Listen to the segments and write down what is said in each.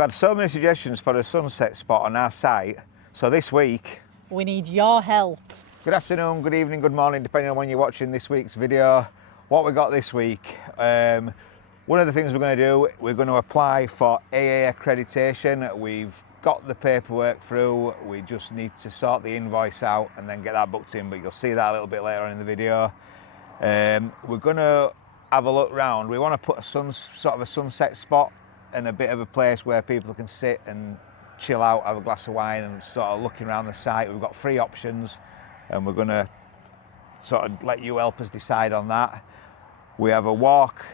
had so many suggestions for a sunset spot on our site, so this week we need your help. Good afternoon, good evening, good morning, depending on when you're watching this week's video. What we got this week, one of the things we're going to do, we're going to apply for AA accreditation. We've got the paperwork through, we just need to sort the invoice out and then get that booked in, but you'll see that a little bit later on in the video. We're going to have a look round. We want to put a sort of a sunset spot and a bit of a place where people can sit and chill out, have a glass of wine and sort of looking around the site. We've got 3 options and we're going to sort of let you help us decide on that. We have a walk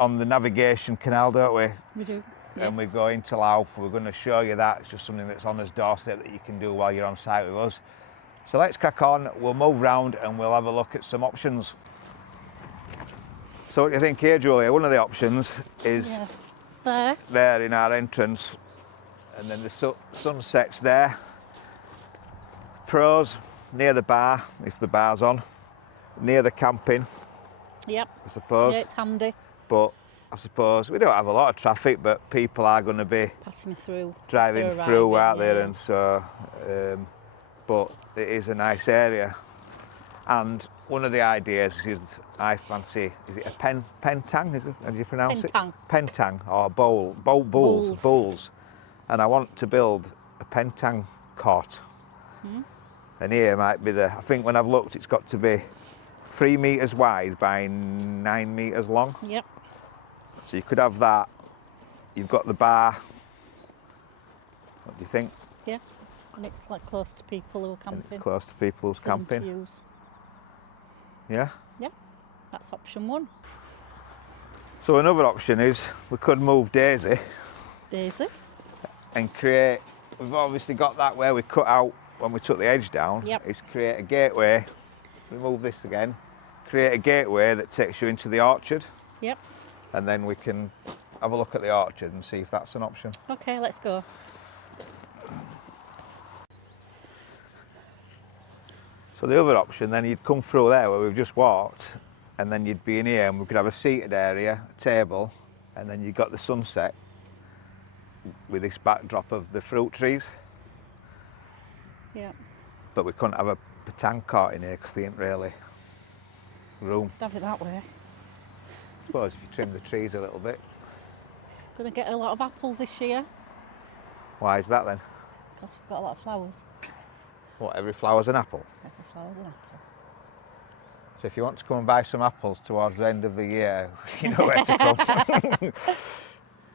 on the navigation canal, don't we? We do, yes. And we go into Louth. We're going to show you that. It's just something that's on us doorstep that you can do while you're on site with us. So let's crack on. We'll move round and we'll have a look at some options. So what do you think here, Julia? One of the options is there in our entrance, and then the sunset's there. Pros, near the bar, if the bar's on, near the camping. Yep. I suppose. Yeah, it's handy. But I suppose we don't have a lot of traffic, but people are going to be passing through, driving through out there, and so. But it is a nice area, and one of the ideas is I fancy, is it a pentang? Is it? How do you pronounce it? Pentang or bowls. And I want to build a pentang court. And here might be I think when I've looked, it's got to be 3 metres wide by 9 metres long. Yep. So you could have that. You've got the bar. What do you think? Yeah. And it's like close to people who are camping. Close to people who's camping. To use. Yeah? Yeah. That's option 1. So another option is we could move Daisy. Daisy? And create, we've obviously got that where we cut out when we took the edge down. Yep. Is create a gateway. Remove this again. Create a gateway that takes you into the orchard. Yep. And then we can have a look at the orchard and see if that's an option. Okay, let's go. So the other option, then you'd come through there where we've just walked, and then you'd be in here and we could have a seated area, a table, and then you've got the sunset with this backdrop of the fruit trees. Yeah. But we couldn't have a petang cart in here because there ain't really room. Have it that way. I suppose if you trim the trees a little bit. Going to get a lot of apples this year. Why is that then? Because we've got a lot of flowers. What, every flower's an apple? Every flower's an apple. So if you want to come and buy some apples towards the end of the year, you know where to come.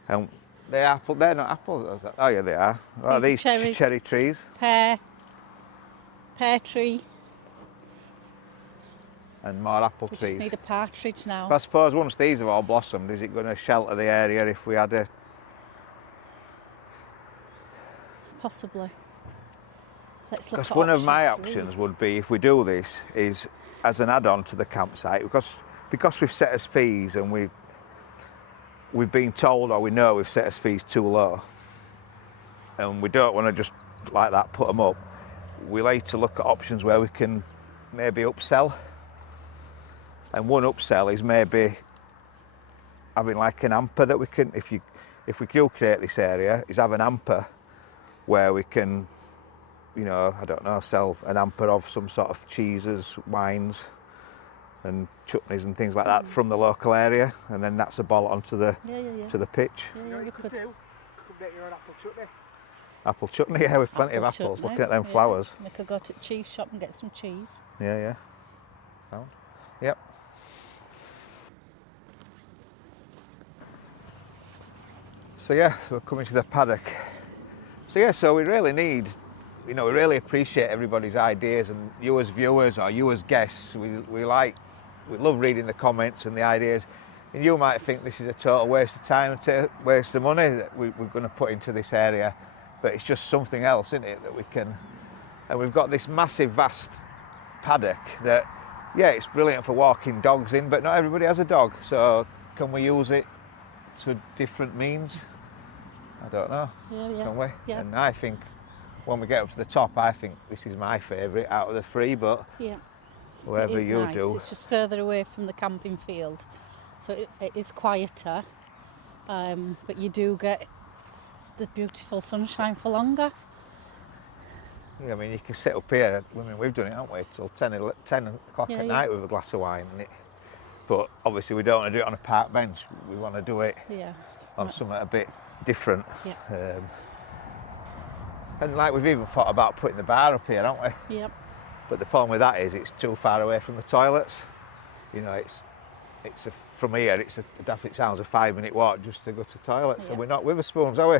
And they're not apples. Oh yeah, they are. Oh, these cherry trees. Pear tree. And more apple trees. We just need a partridge now. But I suppose once these have all blossomed, is it going to shelter the area if we had a... Possibly. Let's look at Because one of my options would be, if we do this, is as an add-on to the campsite, because we've set as fees and we've been told, or we know we've set as fees too low, and we don't want to just like that put them up. We like to look at options where we can maybe upsell. And one upsell is maybe having like an hamper that we can, if we do create this area, is have an hamper where we can, you know, I don't know, sell an hamper of some sort of cheeses, wines and chutneys and things like that from the local area, and then that's a bolt onto the to the pitch. Yeah, you could do. You could get your own apple chutney. Apple chutney, yeah, with plenty of apples. Looking at them flowers. We could go to the cheese shop and get some cheese. Yeah. Sound. Yep. So yeah, we're coming to the paddock. So we really need, you know, we really appreciate everybody's ideas, and you as viewers or you as guests, we love reading the comments and the ideas. And you might think this is a total waste of time and waste of money that we're going to put into this area, but it's just something else, isn't it, that we can. And we've got this massive, vast paddock that, yeah, it's brilliant for walking dogs in, but not everybody has a dog. So can we use it to different means? I don't know. Yeah. Can we? Yeah. And I think when we get up to the top, I think this is my favourite out of the 3, but whatever you do. It's just further away from the camping field, so it is quieter, but you do get the beautiful sunshine for longer. Yeah, I mean, you can sit up here. I mean, we've done it, haven't we, till 10 o'clock Yeah, at yeah. night with a glass of wine. But obviously, we don't want to do it on a park bench. We want to do it Yeah. on something a bit different. Yeah. And like we've even thought about putting the bar up here, haven't we? Yep. But the problem with that is it's too far away from the toilets. You know, from here, it sounds a 5-minute walk just to go to the toilet. So Yeah. we're not Witherspoons, are we?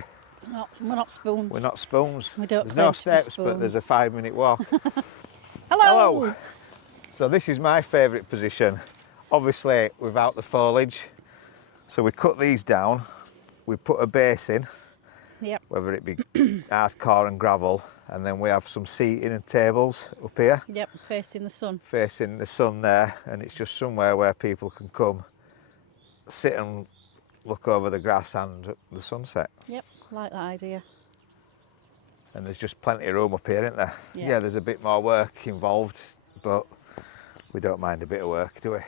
We're not spoons. We're not spoons. We don't There's claim no to be steps, but there's a spoons. 5-minute walk. Hello. Hello. So this is my favourite position, obviously without the foliage. So we cut these down, we put a base in, Yep. whether it be hardcore and gravel, and then we have some seating and tables up here, Yep. Facing the sun. facing the sun there, and it's just somewhere where people can come, sit and look over the grass and the sunset. Yep. Like that idea. And there's just plenty of room up here, isn't there? Yeah. Yeah, there's a bit more work involved, but we don't mind a bit of work, do we?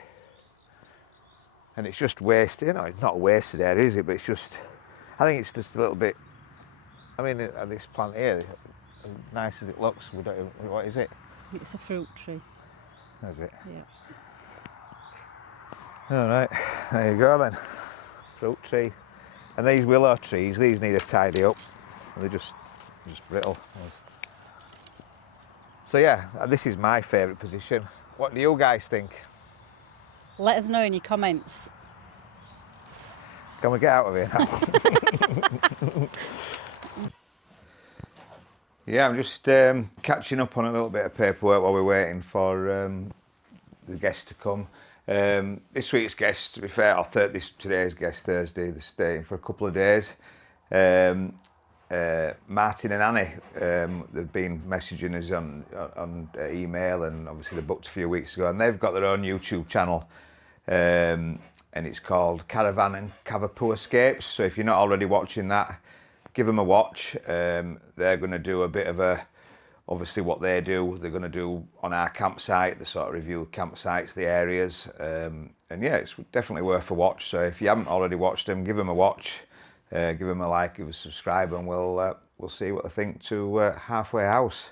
And it's just wasted, you know, it's not a wasted area, is it? But it's just, I think it's just a little bit, I mean, this plant here, as nice as it looks, we don't even, what is it? It's a fruit tree. Is it? Yeah. All right, there you go then. Fruit tree. And these willow trees, these need a tidy up. They're just brittle. So yeah, this is my favourite position. What do you guys think? Let us know in your comments. Can we get out of here now? Yeah, I'm just catching up on a little bit of paperwork while we're waiting for the guests to come. This week's guests, to be fair, today's guest, Thursday, they're staying for a couple of days. Martin and Annie, they've been messaging us on email, and obviously they booked a few weeks ago, and they've got their own YouTube channel, and it's called Caravan and Cavapoo Escapes. So if you're not already watching that, give them a watch. They're going to do a bit of obviously what they do, they're going to do on our campsite. They sort of review the campsites, the areas, and yeah, it's definitely worth a watch. So if you haven't already watched them, give them a watch. Give them a like, give us a subscribe, and we'll see what they think to Halfway House.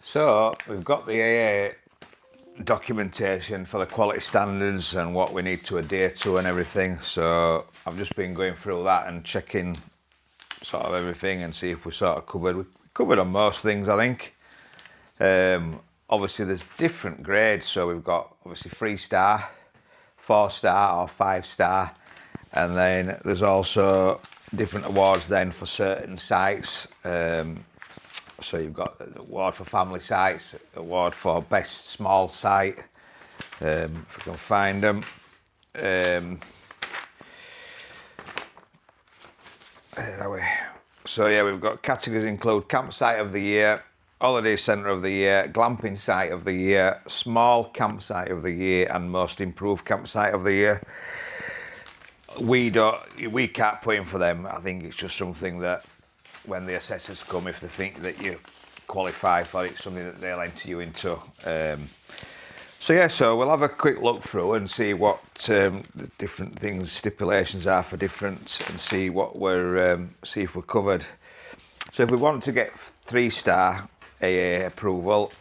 So we've got the AA documentation for the quality standards and what we need to adhere to and everything. So I've just been going through that and checking sort of everything and see if we're sort of covered. We're covered on most things, I think. Obviously there's different grades, so we've got obviously 3-star, 4-star or 5-star. And then there's also different awards then for certain sites. So you've got an award for family sites, award for best small site, if we can find them. Where are we? So yeah, we've got categories include campsite of the year, holiday centre of the year, glamping site of the year, small campsite of the year, and most improved campsite of the year. We can't put in for them. I think it's just something that when the assessors come, if they think that you qualify for it, it's something that they'll enter you into. So we'll have a quick look through and see what the different things, stipulations are for different, and see what see if we're covered. So if we want to get 3-star AA approval,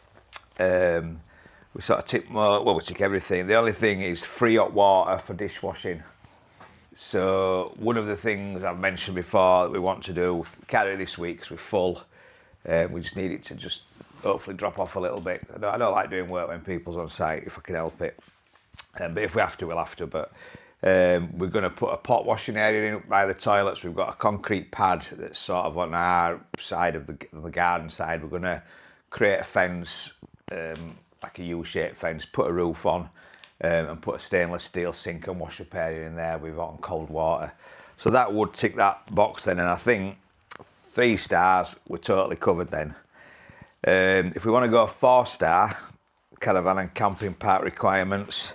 we sort of we tick everything. The only thing is free hot water for dishwashing. So one of the things I've mentioned before that we want to do, we can't do it this week because we're full. We just need it to just hopefully drop off a little bit. I don't like doing work when people's on site if I can help it. But if we have to, we'll have to. But we're going to put a pot washing area in by the toilets. We've got a concrete pad that's sort of on our side of the garden side. We're going to create a fence, like a U-shaped fence, put a roof on, and put a stainless steel sink and wash up area in there with hot and cold water. So that would tick that box then, and I think 3 stars, we're totally covered then. If we want to go 4-star, caravan and camping park requirements,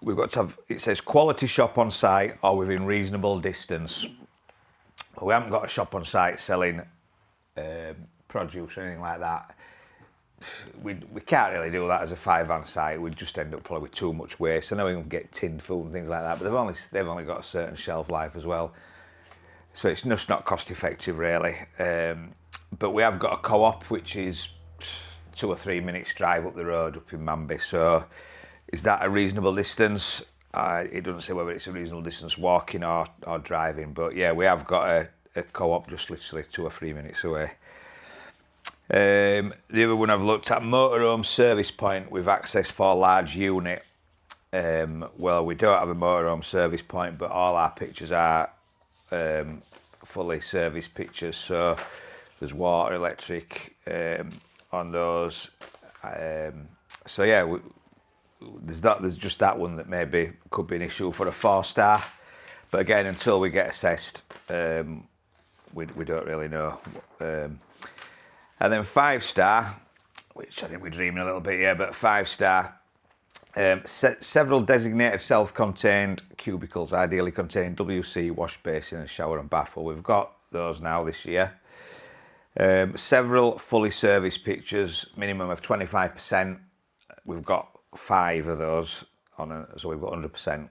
we've got to have, it says quality shop on site or within reasonable distance. We haven't got a shop on site selling produce or anything like that. we can't really do that as a 5-van site. We'd just end up probably with too much waste. I know we can get tinned food and things like that, but they've only got a certain shelf life as well. So it's just not cost effective really. But we have got a co-op which is 2 or 3 minutes drive up the road up in Manby. So is that a reasonable distance? It doesn't say whether it's a reasonable distance walking or driving, but yeah, we have got a co-op just literally 2 or 3 minutes away. The other one I've looked at, motorhome service point with access for large unit. Well, we don't have a motorhome service point, but all our pictures are fully serviced pictures, so there's water, electric on those. So yeah, there's just that one that maybe could be an issue for a 4-star, but again, until we get assessed, we don't really know. And then 5-star, which I think we're dreaming a little bit here, but 5-star, several designated self-contained cubicles, ideally containing WC, wash basin and shower and bath. Well, we've got those now this year. Several fully serviced pictures, minimum of 25%. We've got 5 of those, so we've got 100%.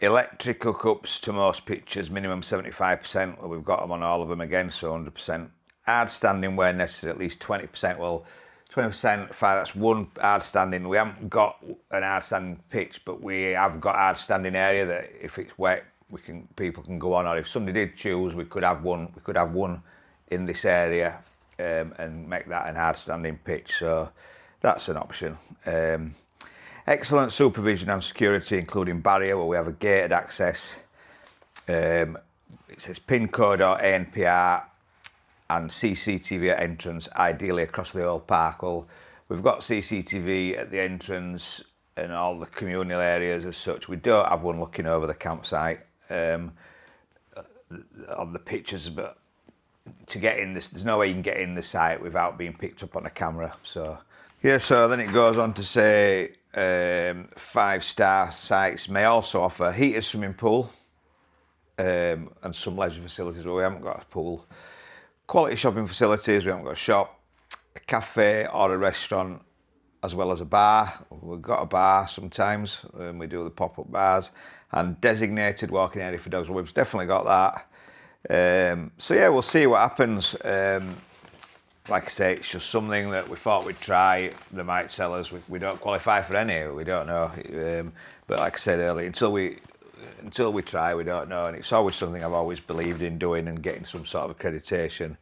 Electric hookups to most pictures, minimum 75%. Well, we've got them on all of them again, so 100%. Hard standing where necessary, at least 20%. Well, 20%, that's one hard standing. We haven't got an hard standing pitch, but we have got hard standing area that if it's wet, people can go on. Or if somebody did choose, we could have one. We could have one in this area and make that an hard standing pitch. So that's an option. Excellent supervision and security, including barrier where we have a gated access. It says PIN code or ANPR. And CCTV at entrance, ideally across the whole park. Well, we've got CCTV at the entrance and all the communal areas as such. We don't have one looking over the campsite on the pictures, but to get in this, there's no way you can get in the site without being picked up on a camera. So yeah, so then it goes on to say 5-star sites may also offer heated swimming pool and some leisure facilities, but we haven't got a pool. Quality shopping facilities, we haven't got a shop, a cafe or a restaurant, as well as a bar. We've got a bar sometimes, we do the pop-up bars, and designated walking area for dogs. We've definitely got that. So yeah, we'll see what happens. Like I say, it's just something that we thought we'd try. They might sell us. We don't qualify for any, we don't know. But like I said earlier, until we try, we don't know, and it's always something I've always believed in doing and getting some sort of accreditation.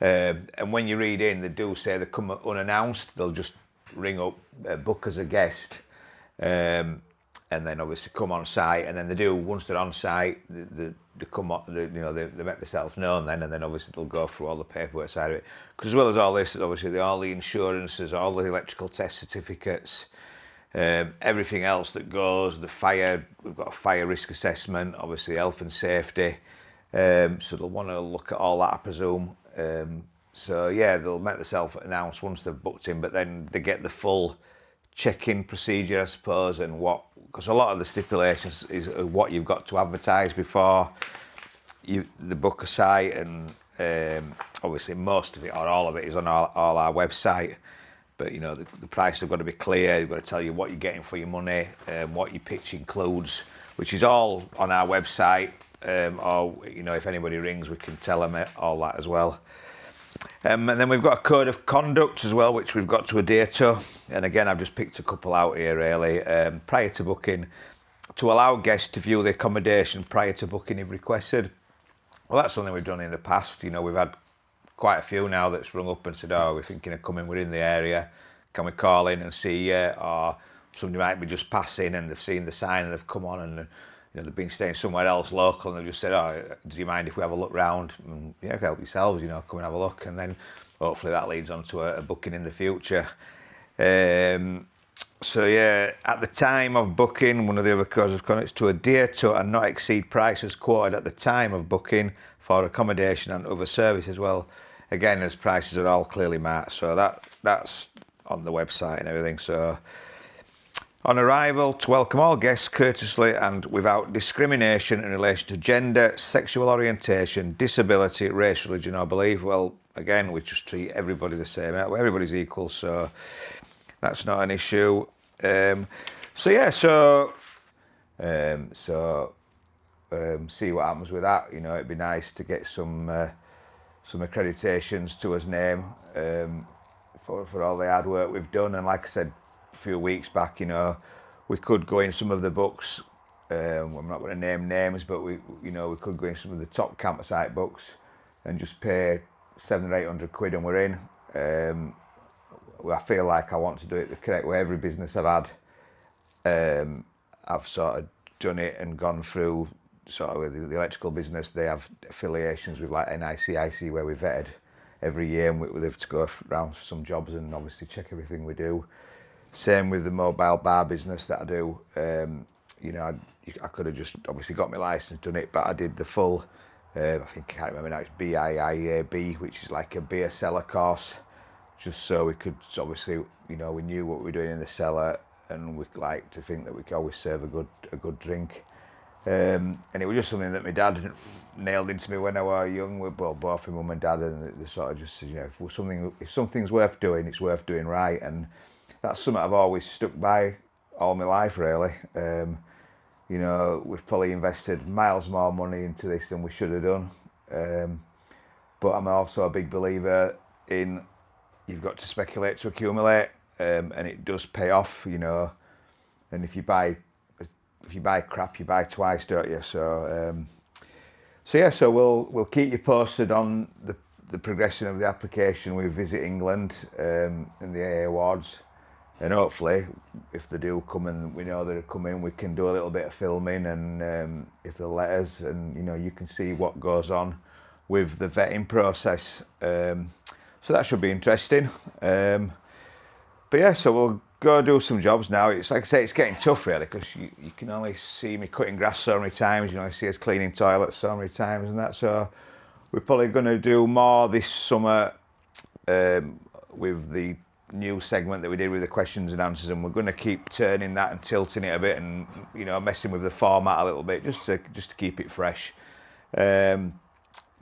And when you read in, they do say they come unannounced. They'll just ring up, book as a guest, and then obviously come on site. And then they do, once they're on site, they come on, they make themselves known then, and then obviously they'll go through all the paperwork side of it. Because as well as all this, obviously all the insurances, all the electrical test certificates. Everything else that goes, the fire, we've got a fire risk assessment, obviously health and safety, so they'll want to look at all that, I presume. So yeah, they'll make themselves announce once they've booked in, but then they get the full check-in procedure, I suppose, and because a lot of the stipulations is what you've got to advertise before the book a site, and obviously most of it or all of it is on all our website. But the price have got to be clear. You've got to tell you what you're getting for your money, what your pitch includes, which is all on our website. Or if anybody rings, we can tell them all that as well. And then we've got a code of conduct as well, which we've got to adhere to. And again, I've just picked a couple out here really. Prior to booking, to allow guests to view the accommodation prior to booking if requested. Well, that's something we've done in the past. We've had quite a few now that's rung up and said, oh, we're thinking of coming, we're in the area, can we call in and see you? Or somebody might be just passing and they've seen the sign and they've come on, and they've been staying somewhere else local, and they've just said, oh, do you mind if we have a look round? And yeah, help yourselves, come and have a look, and then hopefully that leads on to a booking in the future. So yeah, at the time of booking, one of the other codes of conduct is to adhere to and not exceed prices quoted at the time of booking for accommodation and other services as well. Again, as prices are all clearly marked, so that's on the website and everything. So on arrival, to welcome all guests courteously and without discrimination in relation to gender, sexual orientation, disability, race, religion or belief. Well, again, we just treat everybody the same. Everybody's equal, so that's not an issue. See what happens with that. You know, it'd be nice to get some accreditations to his name for all the hard work we've done. And like I said a few weeks back, you know, we could go in some of the books. I'm not going to name names, but we could go in some of the top campsite books and just pay 700 or 800 quid and we're in. I feel like I want to do it the correct way. Every business I've had, I've sort of done it and gone through. Sort of with the electrical business, they have affiliations with like NIC, where we vetted every year, and we have to go around for some jobs and obviously check everything we do. Same with the mobile bar business that I do. I could have just obviously got my license, done it, but I did the full, I can't remember now, it's BIIAB, which is like a beer cellar course, just so we could obviously, we knew what we were doing in the cellar, and we like to think that we could always serve a good drink. And it was just something that my dad nailed into me when I was young. We're both my mum and dad, and they sort of just said, if something's worth doing, it's worth doing right. And that's something I've always stuck by all my life, really. We've probably invested miles more money into this than we should have done. But I'm also a big believer in you've got to speculate to accumulate, and it does pay off, And if you buy crap, you buy twice, don't you? So we'll keep you posted on the progression of the application with Visit England and the AA Awards, and hopefully, if they do come and we know they're coming, we can do a little bit of filming, and if they'll let us, and you can see what goes on with the vetting process. So that should be interesting. But yeah, so we'll go do some jobs now. It's like I say, it's getting tough really, because you can only see me cutting grass so many times, you only see us cleaning toilets so many times and that. So we're probably going to do more this summer with the new segment that we did with the questions and answers, and we're going to keep turning that and tilting it a bit, and messing with the format a little bit, just to keep it fresh. And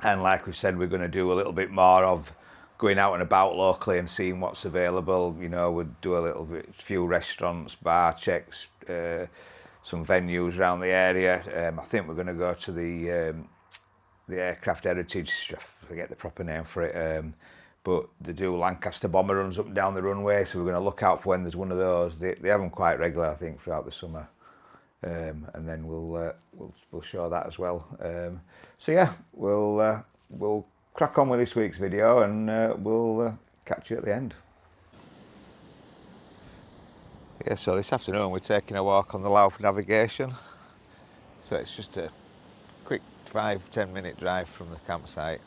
like we said, we're going to do a little bit more of going out and about locally and seeing what's available. We'll do a few restaurants, bar checks, some venues around the area. I think we're going to go to the aircraft heritage, I forget the proper name for it, but they do Lancaster bomber runs up and down the runway, so we're going to look out for when there's one of those. They have them quite regular, I think, throughout the summer, and then we'll show that as well. So yeah, we'll crack on with this week's video, and we'll catch you at the end. Yeah, so this afternoon we're taking a walk on the Louth navigation. So it's just a quick 5-10 minute drive from the campsite,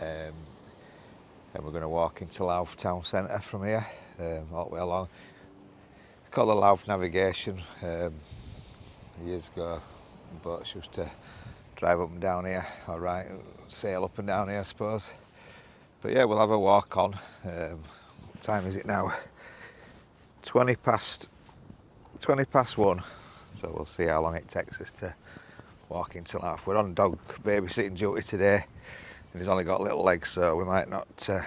and we're going to walk into Louth town centre from here, all the way along. It's called the Louth navigation. Years ago, boats used to drive up and down here, or sail up and down here, I suppose. But yeah, we'll have a walk on. What time is it now? 20 past 1. So we'll see how long it takes us to walk into Louth. We're on dog babysitting duty today, and he's only got little legs, so we might not. It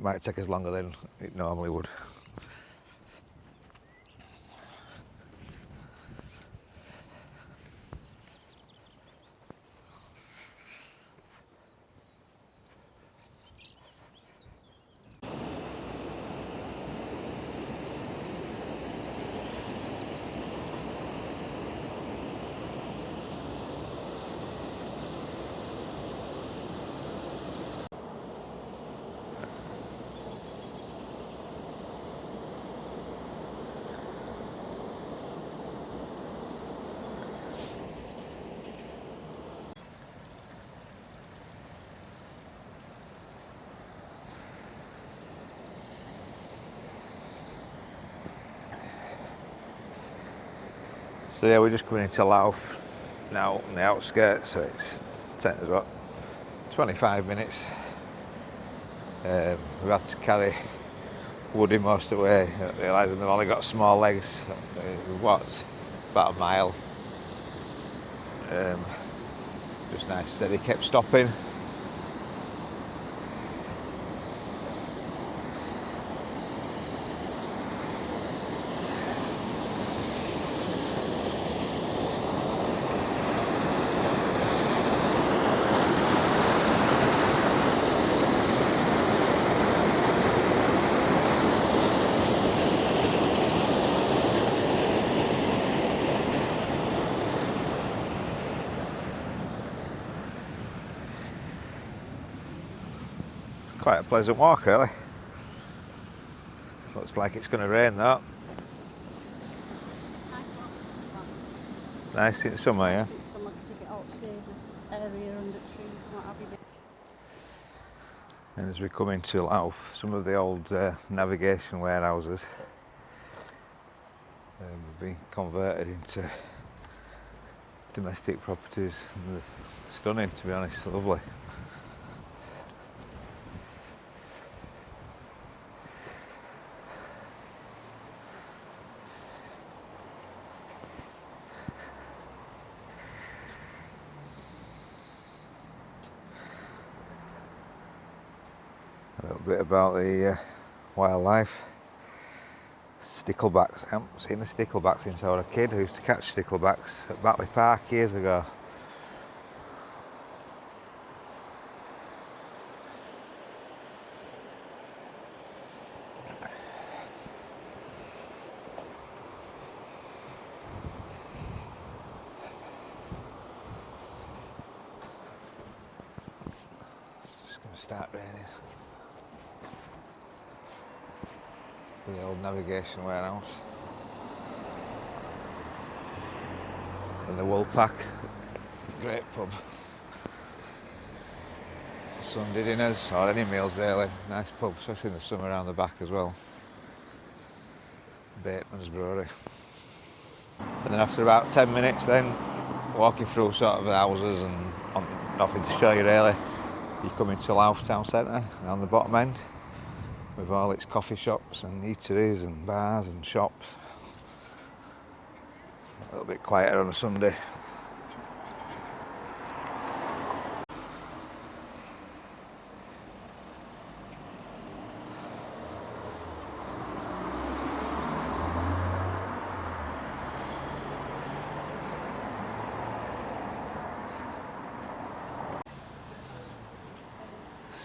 might take us longer than it normally would. So yeah, we're just coming into Louth now on the outskirts, so it's taken us about 25 minutes. We've had to carry Woody most of the way, realising they've only got small legs. We've walked about a mile. Just nice, steady, kept stopping. Quite a pleasant walk, really. Looks like it's going to rain though. Nice in summer, yeah. Summer, 'cause you get all shaded area under trees and what have you. And as we come into Louth, some of the old navigation warehouses have been converted into domestic properties. And they're stunning, to be honest, lovely. A little bit about the wildlife. Sticklebacks. I haven't seen a stickleback since I was a kid. I used to catch sticklebacks at Batley Park years ago. It's just going to start raining. The old navigation warehouse and the Woolpack, great pub. Sunday dinners or any meals really, nice pub, especially in the summer around the back as well. Bateman's Brewery. And then after about 10 minutes then, walking through sort of the houses and nothing to show you really, you come into Louth town centre on the bottom end, with all its coffee shops and eateries and bars and shops. A little bit quieter on a Sunday.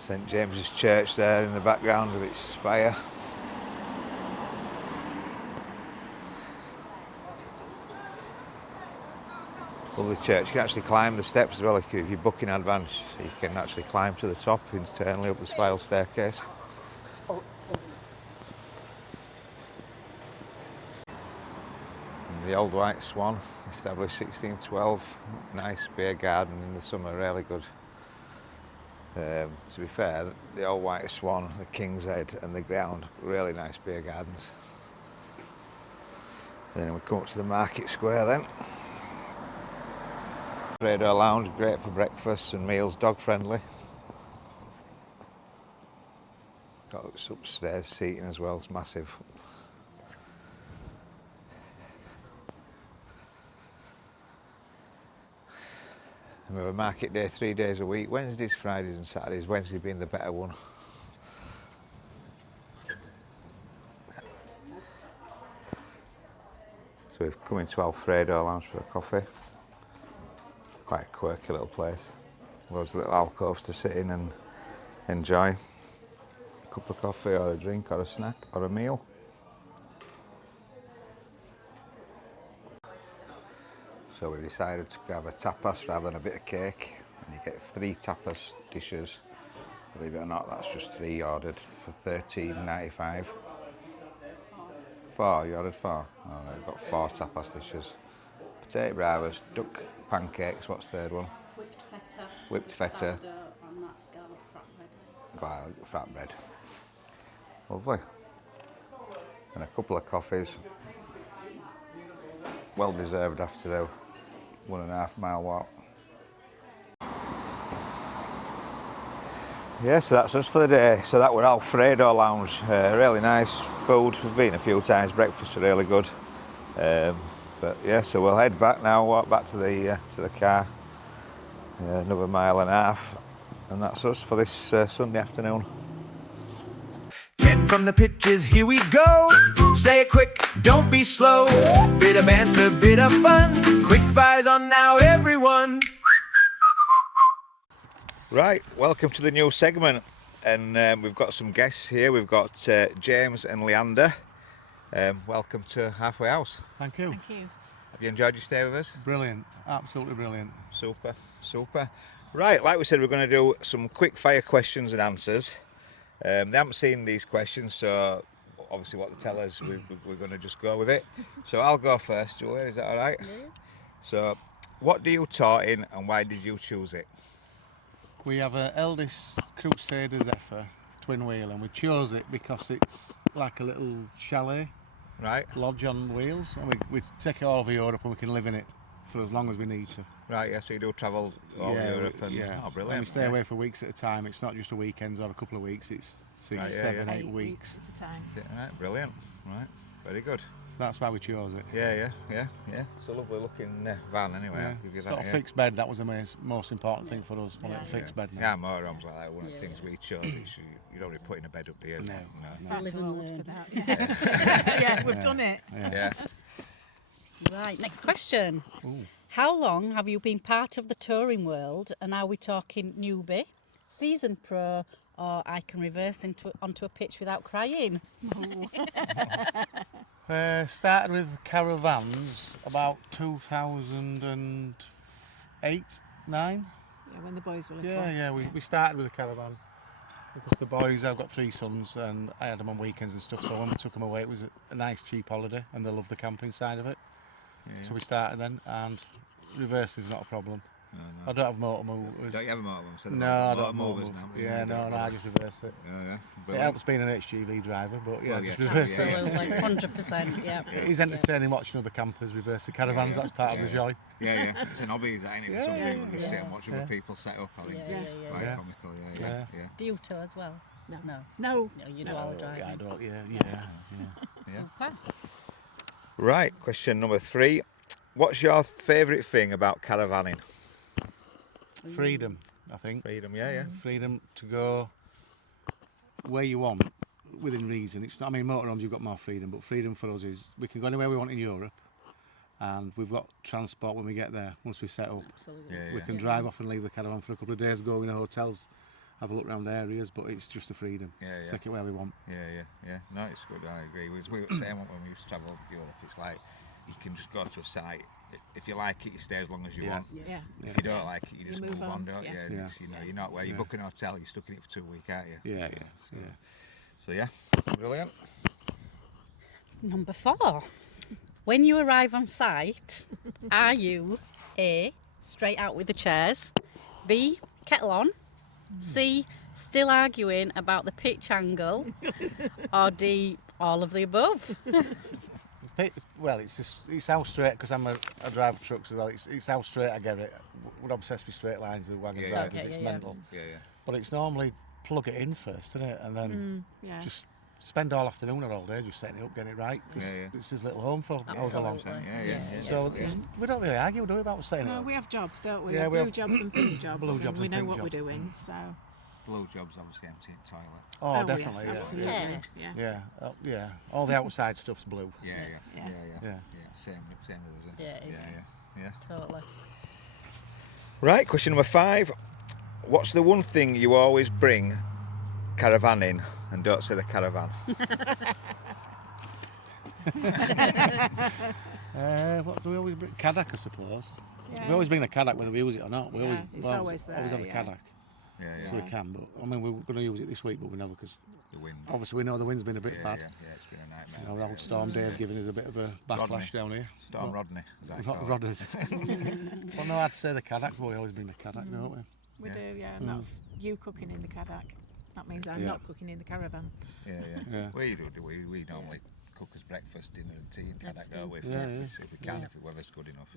St James's Church there in the background with its spire. Lovely church. You can actually climb the steps as well. If you book in advance, you can actually climb to the top internally up the spiral staircase. And the Old White Swan, established 1612. Nice beer garden in the summer, really good. To be fair, the Old White Swan, the King's Head and the Ground, really nice beer gardens. And then we come up to the Market Square then. Radar Lounge, great for breakfast and meals, dog friendly. Got upstairs seating as well, it's massive. And we have a market day 3 days a week, Wednesdays, Fridays and Saturdays, Wednesday being the better one. So we've come into Alfredo Lounge for a coffee. Quite a quirky little place. Loads of little alcoves to sit in and enjoy. A cup of coffee or a drink or a snack or a meal. So we decided to have a tapas rather than a bit of cake. And you get 3 tapas dishes. Believe it or not, that's just 3 ordered for $13.95. 4, you ordered 4? Oh, no, we've got 4 tapas dishes. Potato bravas, duck pancakes, what's the third one? Whipped feta. Whipped feta. Sourdough and that scallop flatbread. Flatbread. Lovely. And a couple of coffees. Well deserved after the 1.5 mile walk. Yeah, so that's us for the day. So that were Alfredo Lounge. Really nice food. We've been a few times. Breakfast are really good. But yeah, so we'll head back now. Walk back to the car. Another 1.5 miles, and that's us for this Sunday afternoon. Get from the pitches, here we go. Say it quick, don't be slow. Bit of banter, bit of fun. Quick fires on now, everyone. Right, welcome to the new segment, and we've got some guests here. We've got James and Leander. Welcome to Halfway House. Thank you. Thank you. Have you enjoyed your stay with us? Brilliant, absolutely brilliant. Super, super. Right, like we said, we're going to do some quick fire questions and answers. They haven't seen these questions, so obviously what they tell us, we're going to just go with it. So I'll go first, Julie, is that all right? Yeah. So, what do you tour in and why did you choose it? We have an eldest Crusader Zephyr twin wheel, and we chose it because it's like a little chalet Right, lodge on wheels, and we take it all over Europe and we can live in it for as long as we need to. right, yeah, so you do travel all Europe and, oh, brilliant. And we stay yeah. away for weeks at a time. It's not just a weekend or a couple of weeks, it's Right, yeah, 7, yeah. 8 weeks. at a time. Yeah, right, brilliant, right, very good. So that's why we chose it. Yeah. It's a lovely looking van anyway, Yeah. I'll give you It's that. got a yeah. fixed bed, that was the most important thing for us, Yeah. a fixed bed. now. Yeah, motorhomes like that, one of the Yeah. things we chose, is you don't really put in a bed up there. No. Far Live too and old learn. for that. Yeah, we've Yeah. done it. Yeah. Right, next question. Ooh. How long have you been part of the touring world, and are we talking newbie, seasoned pro, or I can reverse onto a pitch without crying? Started with caravans about 2008, 9. Yeah, when the boys were little. Yeah, we started with a caravan because the boys, I've got 3 sons and I had them on weekends and stuff, so when we took them away it was a nice cheap holiday and they loved the camping side of it. So we started then, and reverse is not a problem. I don't have motor movers. Don't you have a motorhome? So No, I don't have motor motor movers movers. now. Yeah, no, I just reverse it. Yeah. It Brilliant. helps being an HGV driver, but yeah, Well, just yeah. reverse it. Absolutely, 100%, yeah. It is entertaining watching other campers reverse the caravans, that's part of the joy. Yeah. It's an hobby, is that anyway? Yeah, Some yeah, people just sit and watch other yeah. people set up. I think Yeah, it's yeah, quite yeah. comical. Yeah. Yeah. Do you tow as well? No. No. No. No, you do all the driving. Yeah, I don't, yeah. Super. Right, question number 3. What's your favourite thing about caravanning? Freedom, I think. Freedom, yeah. Freedom to go where you want within reason. It's not, I mean, motorhomes you've got more freedom, but freedom for us is we can go anywhere we want in Europe, and we've got transport when we get there. Once we set up, Absolutely. we can drive off and leave the caravan for a couple of days, go in hotels, have a look around areas, but it's just the freedom. Yeah. Stick it where we want. Yeah. No, it's good. I agree. We were saying when we used to travel Europe, it's like you can just go to a site. If you like it, you stay as long as you want. Yeah. If you don't like it, you just move on, don't you? yeah. And it's, you're not where you book an hotel, you're stuck in it for 2 weeks, aren't you? Yeah. So yeah, brilliant. Number 4. When you arrive on site, are you A, straight out with the chairs, B, kettle on, C, still arguing about the pitch angle, or D, all of the above? Well, it's how straight, because I drive trucks as well. It's how straight I get it. We're obsessed with straight lines of wagon drivers. Okay, it's yeah. mental. Yeah. But it's normally plug it in first, isn't it? And then Yeah. just spend all afternoon or all day just setting it up, getting it right. Because Yeah. it's his little home for however long. Absolutely. Yeah. So we don't really argue, do we, about setting it No, up? we have jobs, don't we? Yeah, we blue have jobs and pink jobs. blue jobs and we and know pink what we're jobs. doing. So. Blue jobs obviously emptying toilet. Oh, yes, definitely, absolutely. Yeah. Yeah. Yeah. All the outside stuff's blue. Yeah. Yeah. Same with us. Yeah, it is. Yeah. Totally. Right, question number 5. What's the one thing you always bring caravanning, and don't say the caravan? What do we always bring? Kadak, I suppose. Yeah. We always bring the Kadak whether we use it or not. Yeah, it's always there, Always have the yeah. Kadak, Yeah. so we can. But I mean, we're going to use it this week, but we never, because The wind. obviously we know the wind's been a bit bad. Yeah, it's been a nightmare. You know, that old Storm Dave giving us a bit of a backlash Rodney. down here. Storm Rodney. Is that called? Rodders. Well, no, I'd say the Kadak, but we always bring the Kadak, don't we? We Yeah. do, yeah. And that's you cooking in the Kadak. That means I'm Yeah. not cooking in the caravan. Yeah. We normally cook us breakfast, dinner and tea in Kadak, don't we? If we can, if the weather's good enough.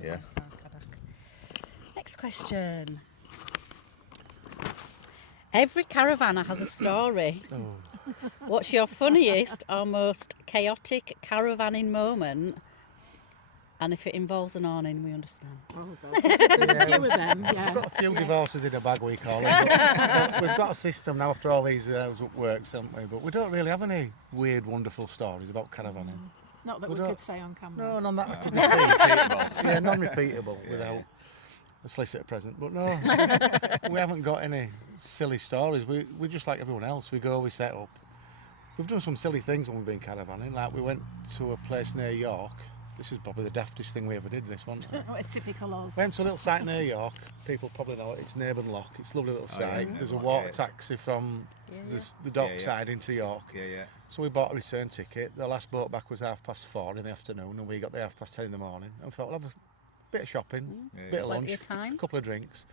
Yeah. Next question. Every caravaner has a story. What's your funniest or most chaotic caravanning moment? And if it involves an awning, we understand. Oh, God. There's a few of them, We've yeah. got a few divorces in a bag, we call it. But we've got a system now after all these years it works, haven't we? But we don't really have any weird, wonderful stories about caravanning. Not that We we don't- could say on camera. No, none that I could repeat. Yeah, non-repeatable without a solicitor present. But no, we haven't got any silly stories. We're just like everyone else. We go, we set up. We've done some silly things when we've been caravanning. Like we went to a place near York this is probably the daftest thing we ever did, this one. Oh, it's typical us. Went to a little site near York. People probably know it. It's Naburn Lock. It's a lovely little site. yeah, There's a Naburn water Lock, taxi from Yeah, the dock Yeah, yeah. side into York. Yeah. So we bought a return ticket. The last boat back was 4:30 in the afternoon, and we got there 10:30 in the morning. And thought, we'll have a bit of shopping, bit of Plenty lunch, of time. a couple of drinks.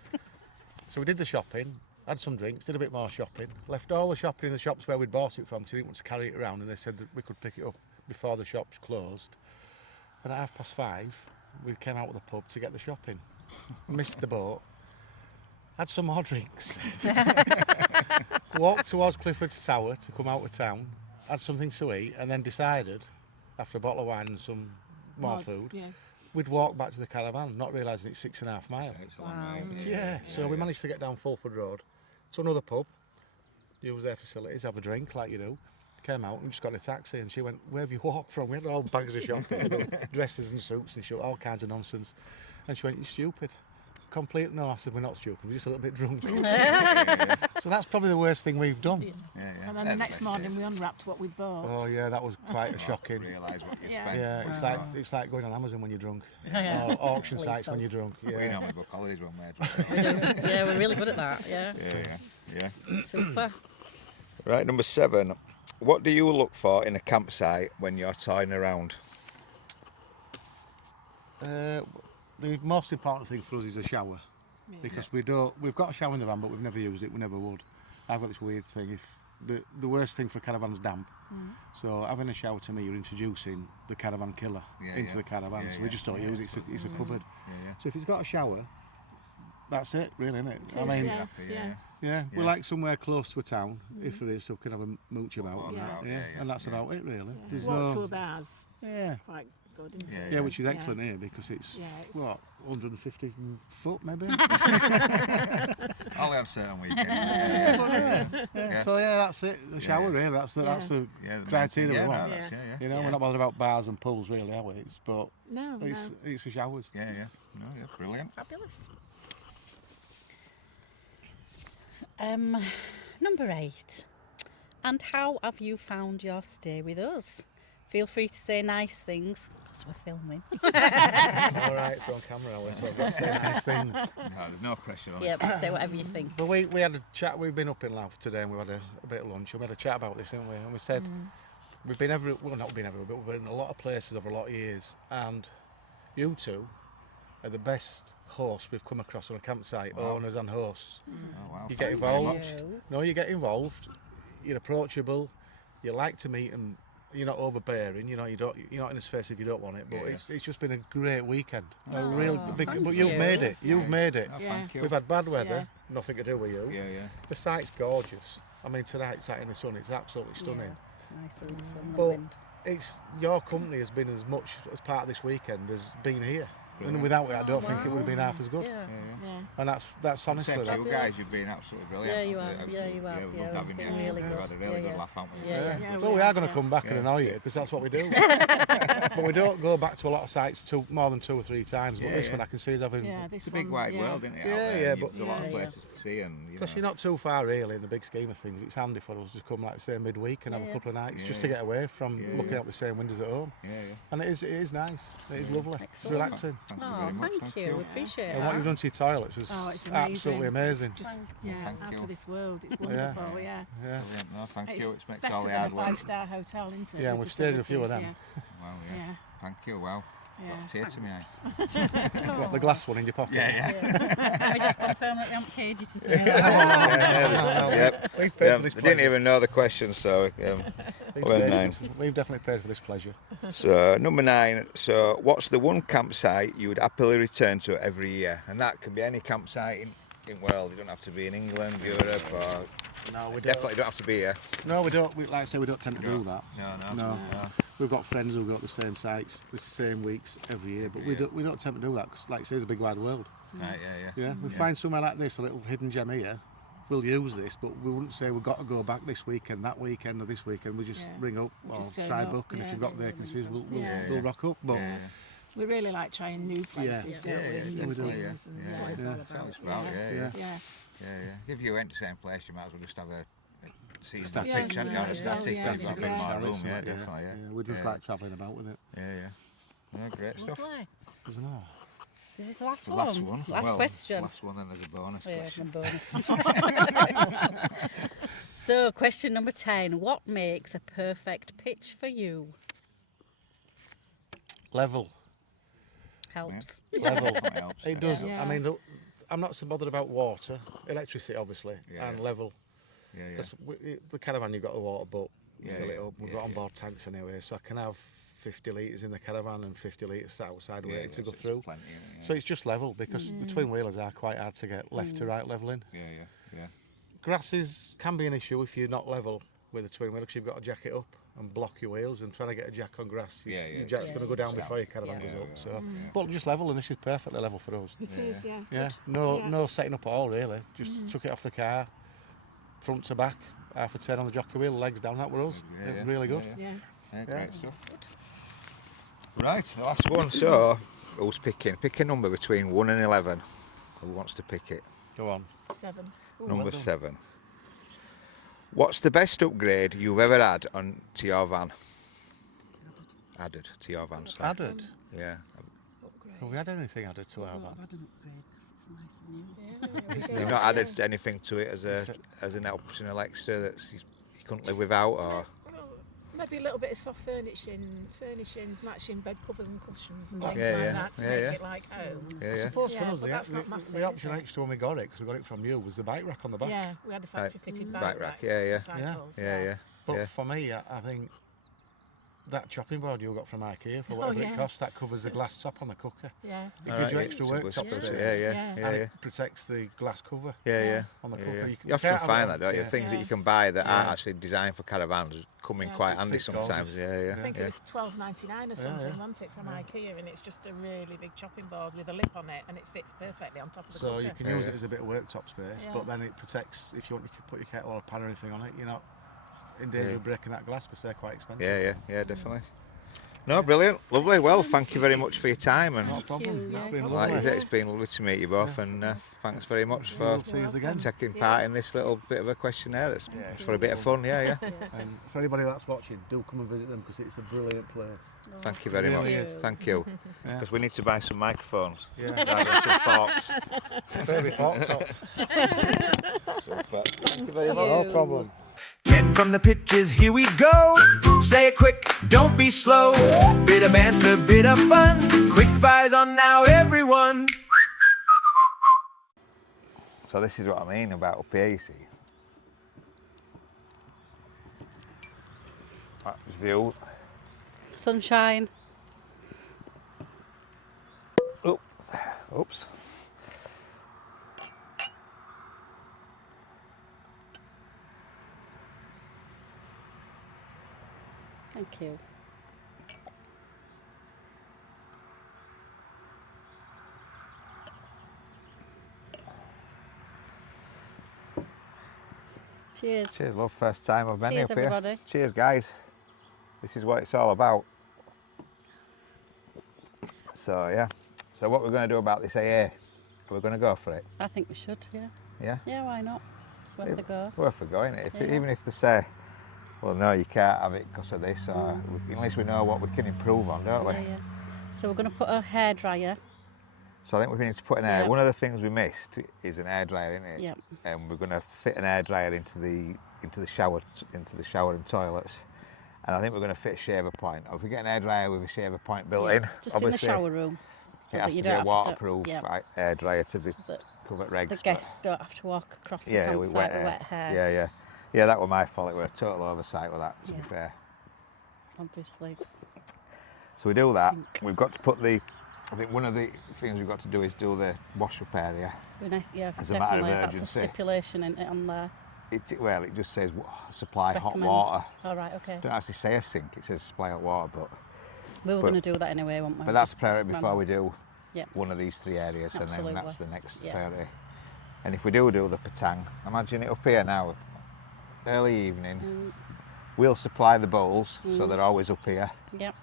So we did the shopping, had some drinks, did a bit more shopping, left all the shopping in the shops where we'd bought it from, because we didn't want to carry it around, and they said that we could pick it up before the shops closed. And at 5:30, we came out of the pub to get the shopping. Missed the boat. Had some more drinks. Walked towards Clifford's Tower to come out of town. Had something to eat, and then decided, after a bottle of wine and some more food, Yeah. we'd walk back to the caravan, not realising it's 6.5 miles. It's a long way. Yeah, so we managed to get down Fulford Road to another pub, use their facilities, have a drink like you do. Came out and just got in a taxi, and she went, "Where have you walked from?" We had all the bags of shopping, you know, dresses and suits and shit, all kinds of nonsense. And she went, "You're stupid." Complete. No, I said, "We're not stupid, we're just a little bit drunk." So that's probably the worst thing we've done. And then the next morning we unwrapped what we'd bought. Oh yeah, that was quite a shocking. Realise what you Yeah. spent. Yeah, it's like going on Amazon when you're drunk, or auction sites when you're drunk. We Yeah. normally book holidays when we're drunk. We do. Yeah, we're really good at that. Yeah. Yeah. Super. Right, number 7. What do you look for in a campsite when you're toying around? The most important thing for us is a shower, because we've got a shower in the van, but we've never used it. We never would. I've got this weird thing. If the worst thing for a caravan's damp, so having a shower to me, you're introducing the caravan killer into the caravan. So we just don't use it. It's a cupboard. So if it's got a shower, that's it, really, isn't it? I mean, we like somewhere close to a town, if there is, so we can have a mooch about. And that's about it, really. There's Walk to no, a bar's quite good, isn't it? yeah, which is excellent here, because it's, what, 150 foot maybe? Only on certain weekends. So yeah, that's it. The shower, really. That's the criteria we want. You know, we're not bothered about bars and pools, really, are we? But No, it's the showers. Yeah. No, yeah, brilliant. Fabulous. Number 8. And how have you found your stay with us? Feel free to say nice things, because we're filming. All right, it's on camera, so I've got to say nice things. No, there's no pressure on Yeah, it. but say whatever you think. But we had a chat. We've been up in Louth today, and we had a bit of lunch, and we had a chat about this, didn't we? And we said we've been not been everywhere, but we've been in a lot of places over a lot of years, and you two are the best hosts we've come across on a campsite, owners and hosts. Oh, wow. You get Thank you very involved. much. No, you get involved. You're approachable. You like to meet, and you're not overbearing. You know, you're not in his face if you don't want it. But it's just been a great weekend. A real big. thank But you've you. made it. You've made it. Oh, Yeah. thank you. We've had bad weather. Nothing to do with you. Yeah. The site's gorgeous. I mean, tonight sat in the sun. It's absolutely stunning. Yeah, it's nice and sun and But wind. it's your company has been as much as part of this weekend as been here. And without it, I don't think it would have been half as good. Yeah. And that's honestly Same to that. you guys, you've been absolutely brilliant. Yeah, you have. Yeah, you have. we've Yeah, loved it's having been you. really We've good. had a really Yeah. good laugh, haven't we? Yeah. Yeah, Well, we are going to come back and annoy you, because that's what we do. But we don't go back to a lot of sites more than 2 or 3 times. But this one I can see is having. Yeah, this It's a big one, wide world, isn't it? out Yeah, there? yeah, And but- there's a lot of Yeah. places to see, and Because you're not too far really in the big scheme of things. It's handy for us to come, like say, midweek and have a couple of nights just to get away from looking out the same windows at home. Yeah. And it is nice. It is lovely. Excellent. It's relaxing. Thank you Oh, very much. thank you. We appreciate And what that. you've done to your toilets is Oh, it's amazing. absolutely amazing. It's just Thank out you. of this world. It's wonderful. Yeah. Yeah. Brilliant. No, thank It's you. It makes better all the than a hard work. 5-star hotel, isn't it? Yeah, and with we've stayed in a few of facilities, Wow, yeah. Yeah. Thank you. Wow. Yeah. Got a tear to my eye. Got the glass one in your pocket. Yeah. Can we just confirm that we haven't paid you to say that? Yep. We've paid Yeah, for this they pleasure. didn't even know the questions, so well, 9. We've definitely paid for this pleasure. So number 9. So what's the one campsite you would happily return to every year? And that can be any campsite in world. You don't have to be in England, Europe, or No, we definitely don't have to be here. No, we don't. Like I say, we don't tend to do that. No. We've got friends who go to the same sites, the same weeks every year, but we don't tend to do that because, like I say, it's a big wide world. Right, Yeah, we find somewhere like this, a little hidden gem here. We'll use this, but we wouldn't say we've got to go back this weekend, that weekend, or this weekend. We just ring up or Just turn try up, book, and if you've got vacancies, we'll rock up. But We really like trying new places, don't we? And new definitely, things, and that's what it's yeah. all That's what about. it's about, Yeah. If you went to the same place, you might as well just have a season Static, ticket, yeah, a static yeah, ticket, like in my room, definitely, we just like travelling about with it. Yeah. Yeah, great stuff. Lovely. Isn't it? Is this the last The one? last one. Last Well, question. Last one, then there's a bonus Yeah, question. my bonus. So, question number 10. What makes a perfect pitch for you? Level. Helps. Level. Definitely helps, It yeah. does. Yeah. I mean, I'm not so bothered about water, electricity, obviously, Yeah, and yeah. level. Yeah, yeah. Because the caravan, you've got a water butt, you Yeah, fill it yeah, up. We've yeah, got on yeah. board tanks anyway, so I can have 50 litres in the caravan and 50 litres outside Yeah, waiting yeah, to go so it's through. plenty, isn't it? So it's just level because the twin wheelers are quite hard to get left to right levelling. Yeah, yeah. Grasses can be an issue if you're not level with a twin wheel because you've got to jack it up and block your wheels, and trying to get a jack on grass, Yeah, yeah, your jack's yeah, going to go it's down down. before your caravan Yeah, goes up. yeah, So, yeah. but just level, and this is perfectly level for us. It is, yeah. Yeah, Yeah. no setting up at all really. Just took it off the car, front to back, half a turn on the jockey wheel, legs down. That were us. Yeah, yeah, Really good. yeah, Yeah. Yeah, great stuff. Right, the last one. So, who's picking? Pick a number between 1 and 11. Who wants to pick it? Go on. 7. Number well done. 7. What's the best upgrade you've ever had to your van? Added to your van. sorry. Added. Yeah. Have we had anything added to our I've van? had an upgrade because it's nice and new. You've not added anything to it as an optional extra that you couldn't live without, or Well, maybe a little bit of soft furnishings, matching bed covers and cushions and things Yeah, like yeah. that to Yeah, make yeah. it like home. yeah, I yeah. suppose for Yeah, us, but that's not massive, the is option it? extra when we got it, because we got it from you, was the bike rack on the back. Yeah, we had a factory fitted Bike bike rack, yeah, yeah. for cycles, Yeah. But for me, I think that chopping board you got from IKEA for whatever yeah. it costs, that covers the glass top on the cooker. Yeah. It All gives you right, extra it's a good worktop space, space. Yeah, yeah, Yeah. yeah, And yeah. it protects the glass cover Yeah. on the Yeah, cooker. yeah. You You often can't have find it that, on- don't you? yeah. Things that Yeah. you can buy that Yeah. aren't actually designed for caravans come in Yeah. quite It handy fits sometimes. gorgeous. Yeah. I think yeah. it was $12.99 or something, yeah. wasn't it, from IKEA, and it's just a really big chopping board with a lip on it, and it fits perfectly on top of the So cooker. you can Yeah, use yeah. it as a bit of worktop space, Yeah. but then it protects, if you want to put your kettle or pan or anything on it, you're not in danger Yeah. of breaking that glass because they're quite expensive. Yeah, definitely. No, brilliant, lovely. Well, thank you very much for your time, and No problem. you, It's yeah. been like you lovely. said, it's been lovely to meet you both, and thanks very much for We'll see you again. taking part in this little bit of a questionnaire. That's it's for a bit of fun. Yeah. And for anybody that's watching, do come and visit them because it's a brilliant place. Thank you very Really much. is. Thank you. Yeah. Because we need to buy some microphones. Yeah. Rather than some forks. Maybe fork tops. Super. Thank you very much. No problem. 10 from the pitches, here we go. Say it quick, don't be slow. Bit of banter, bit of fun. Quick fires on now, everyone. So this is what I mean about up here, you see. That's view. Sunshine. Oh, oops. Thank you. Cheers. Cheers, love. First time I've been Cheers, up here. everybody. Cheers, guys. This is what it's all about. So, yeah. So what we're going to do about this AA? We're going to go for it. I think we should, yeah. Yeah? Yeah, why not? It's worth a go. Worth a go, isn't it? Yeah. Even if they say, well, no, you can't have it because of this, or at least we know what we can improve on, don't we? Yeah. So we're going to put a hairdryer. So I think we need to put an air. Yeah. One of the things we missed is an hairdryer, isn't it? Yep. And we're going to fit an hairdryer into the shower and toilets. And I think we're going to fit a shaver point. Or if we get an hairdryer with a shaver point built in, Just in the obviously shower room. So it that has you to be don't a have waterproof yeah, hairdryer to be so that covered regs. the but- guests don't have to walk across the with campsite with wet hair. Yeah, that was my fault. It was a total oversight with that, to be Yeah. fair. Obviously. So we do that. We've got to put I think one of the things we've got to do is do the wash-up area. Be nice, yeah, As a matter of definitely. That's a urgency. stipulation on there. It just says supply hot Recommend. water. All right, okay. Don't actually say a sink, it says supply hot water, We were but- going to do that anyway, weren't we? but that's Just priority ran- before we do Yeah. one of these 3 areas, and Absolutely. then that's the next Yeah. priority. And if we do the petang, imagine it up here now, early evening, we'll supply the bowls, so they're always up here, Yep.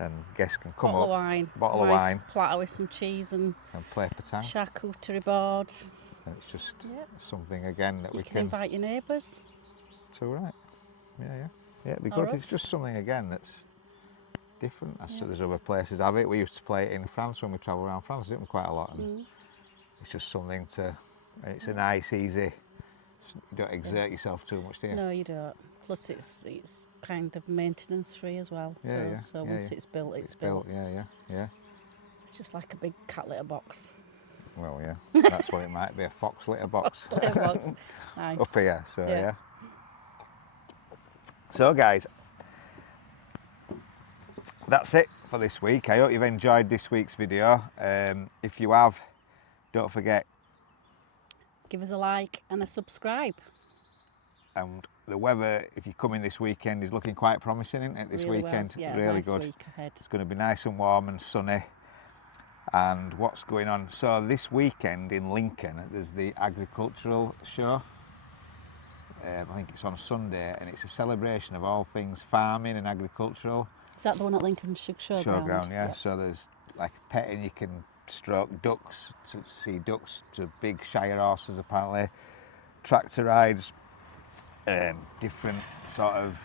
and guests can come Bottle of up, wine. bottle of Nice wine. platter with some cheese and and play petang. charcuterie board. And it's just something again that You we can can. invite your neighbours. Too right. Yeah, it'd be Or good. It's us. just something again that's different. So there's other places have it. We used to play it in France when we travel around France, didn't we, quite a lot? And it's just something to. It's a nice, easy. You don't exert yourself too much, do you? No, you don't. Plus, it's kind of maintenance free as well. Yeah, for yeah, us. So yeah, once yeah. it's built, it's built. Yeah. It's just like a big cat litter box. Well, yeah. That's what it might be, a fox litter box. Fox litter box. Nice. Up here, so Yeah. yeah. So guys, that's it for this week. I hope you've enjoyed this week's video. If you have, don't forget, Give us a like and a subscribe. and the weather, if you come in this weekend, is looking quite promising, isn't it? This Really weekend, well. Yeah, really nice good. week ahead. It's going to be nice and warm and sunny. And what's going on? So this weekend in Lincoln, there's the agricultural show. I think it's on Sunday, and it's a celebration of all things farming and agricultural. Is that the one at Lincolnshire Showground? Yeah. So there's like petting, you can stroke ducks, to see ducks, to big shire horses apparently, tractor rides, different sort of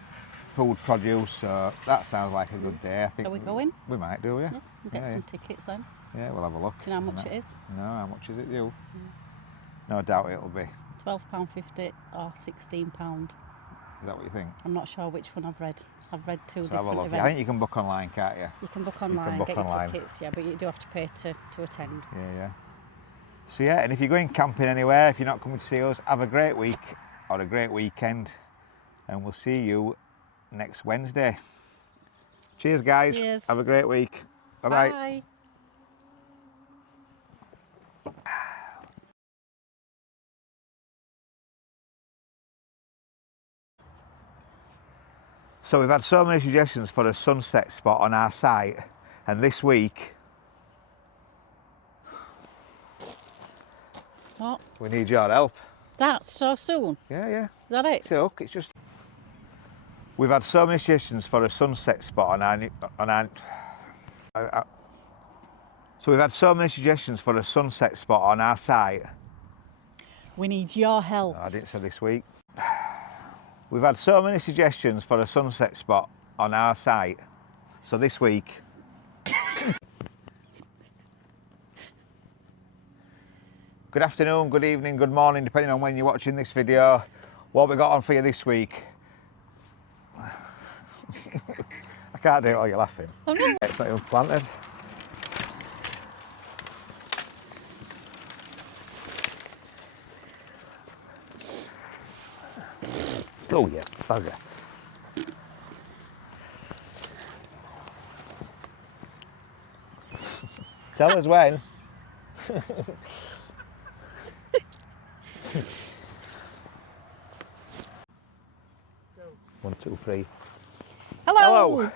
food produce. So that sounds like a good day. I think. Are we going? We might do, yeah. Yeah, we'll get some tickets then. Yeah, we'll have a look. Do you know how much it is? No, how much is it due? No doubt it'll be. £12.50 or £16. Is that what you think? I'm not sure which one I've read. I've read two So have a different look. events. I think you can book online, can't you? You can book online, book get online. your tickets, yeah, but you do have to pay to attend. Yeah. So yeah, and if you're going camping anywhere, if you're not coming to see us, have a great week or a great weekend, and we'll see you next Wednesday. Cheers, guys. Cheers. Have a great week. Bye-bye. Bye. So we've had so many suggestions for a sunset spot on our site, and this week What? we need your help. That's so soon. Yeah. Is that it? So it's just we've had so many suggestions for a sunset spot so we've had so many suggestions for a sunset spot on our site. We need your help. I didn't say this week. We've had so many suggestions for a sunset spot on our site. So this week good afternoon, good evening, good morning, depending on when you're watching this video. What we got on for you this week? I can't do it while you're laughing. It's not even planted. Oh yeah, bugger. Tell us when. 1, 2, 3. Hello. Hello.